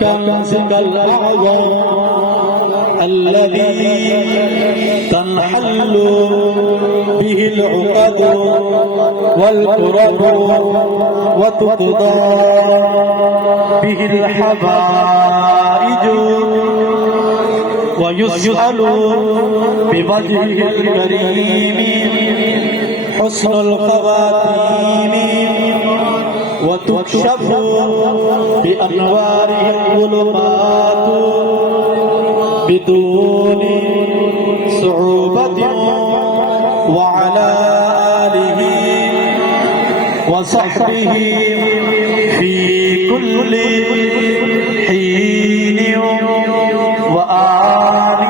كنزك الأعظم الذي تنحل به العقد والكرب وتقضى به الحوائج ويسأل بوجهه الكريم حسن الخواتيم وتكشف بأنواره الظلمات بدون صعوبة وعلى آله وصحبه في كل حين وآن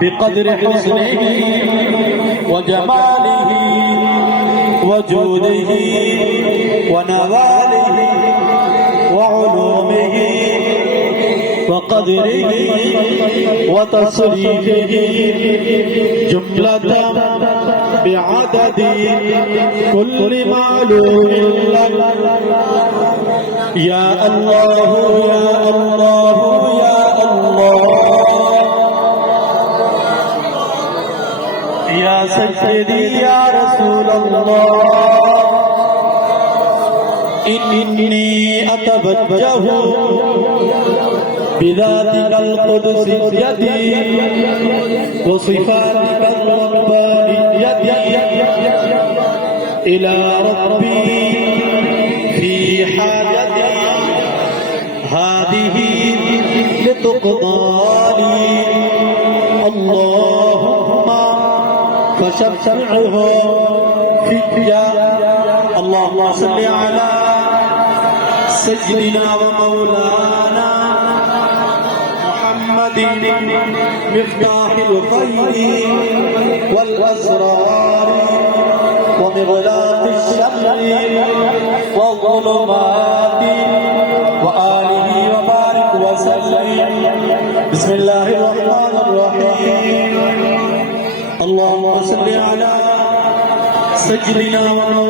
بقدر حسنه وجماله وجوده ونواله وعلومه وقدره وتصريفه جملة بعدد كل معلوم لك يا الله يا الله يا الله يا سيدي يا رسول الله إني أتوجه بذاتك القدس يدي وصفاتك الربانية إلى ربي في حاجتي هذه لتقضى لي اللهم فشفعه فيك اللهم صل على سيدنا ومولانا محمد مفتاح الخير والأسرار ومغلاق الشر والظلمات وآله وبارك وسلم بسم الله الرحمن الرحيم اللهم صل على سيدنا ومولانا